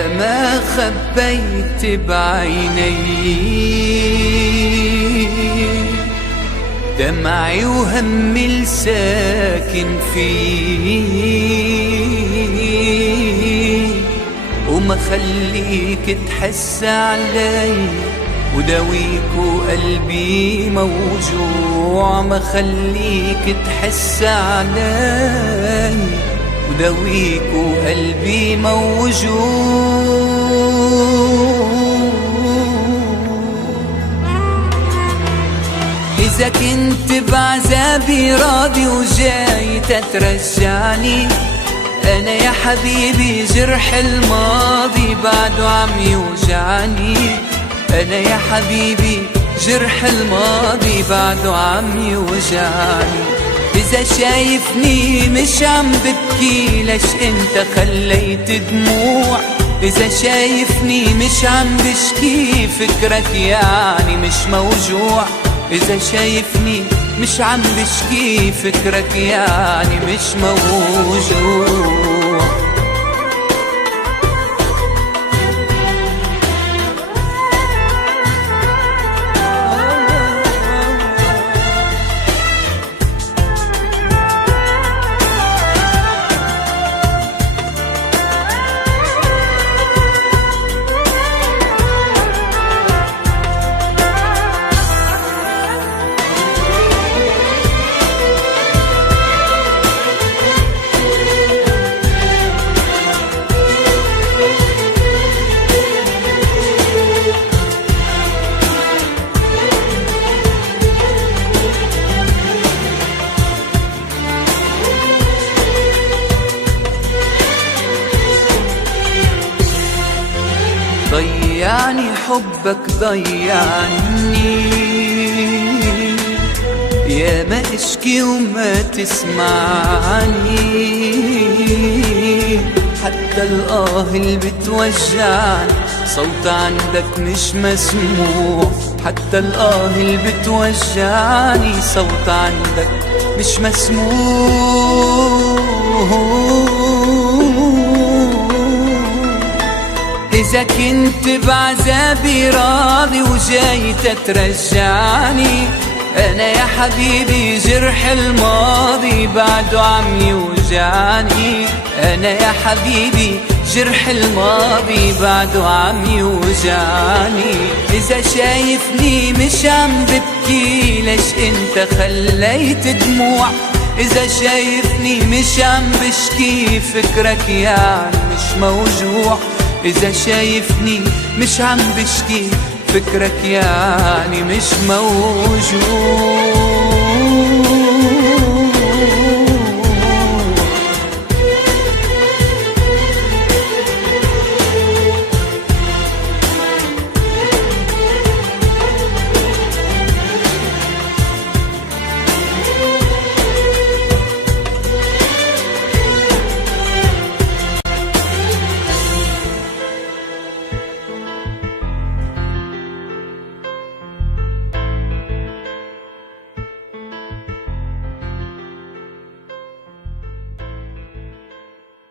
يا ما خبيت بعيني دمعي وهمي الساكن فيه، وما خليك تحس علي وداويك وقلبي موجوع. ما خليك تحس علي وداويك وقلبي موجوع. إذا كنت بعذابي راضي وجاي تترجعني، أنا يا حبيبي جرح الماضي بعده عم يوجعني. أنا يا حبيبي جرح الماضي بعده عم يوجعني. إذا شايفني مش عم ببكي ليش انت خليت دموع؟ إذا شايفني مش عم بشكي فكرك يعني مش موجوع. إذا شايفني مش عم بشكي فكرك يعني مش موجوع. ضيعني حبك ضيعني، يا ما اشكي وما تسمعني. حتى الآه اللي بتوجعني صوت عندك مش مسموع. حتى الآه اللي بتوجعني صوت عندك مش مسموع. إذا كنت بعذابي راضي وجاي تترجعني، أنا يا حبيبي جرح الماضي بعده عم يوجعني. أنا يا حبيبي جرح الماضي بعده عم يوجعني. إذا شايفني مش عم ببكي ليش انت خليت دموع؟ إذا شايفني مش عم بشكي فكرك يعني مش موجوع. إذا شايفني مش عم بشكي فكرك يعني مش موجود.